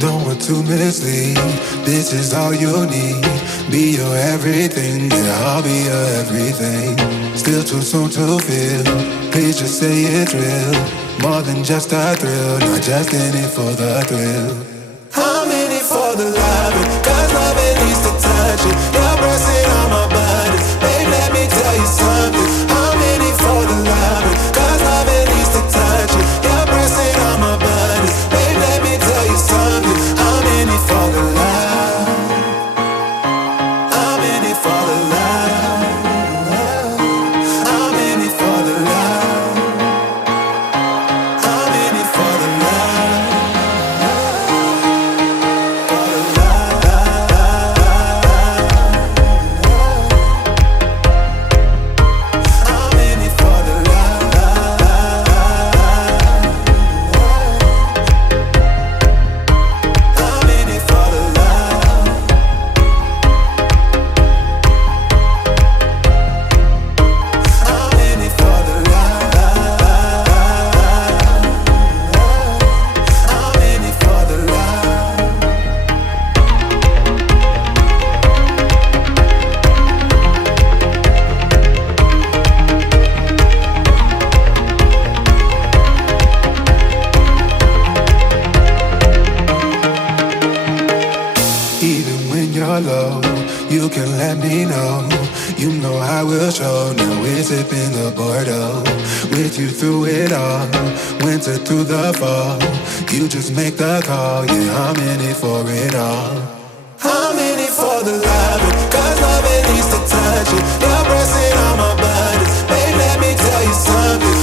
Don't want to mislead. This is all you need. Be your everything, yeah, I'll be your everything. Still too soon to feel. Please just say it's real. More than just a thrill, not just in it for the thrill. I'm in it for the loving, cause loving needs to touch it. You're pressing on my body, babe, let me tell you something. I'm in it for the loving, cause loving needs to touch it. You're pressing on my body, babe, let me tell you something. I'm in it for the love. I'm in it for the love. I'm in it for the love. I'm in it for the love. You can let me know. You know I will show. Now we're sipping the Bordeaux. With you through it all, winter through the fall. You just make the call. Yeah, I'm in it for it all. I'm in it for the loving, cause loving needs to touch it. You're pressing on my body, babe, let me tell you something.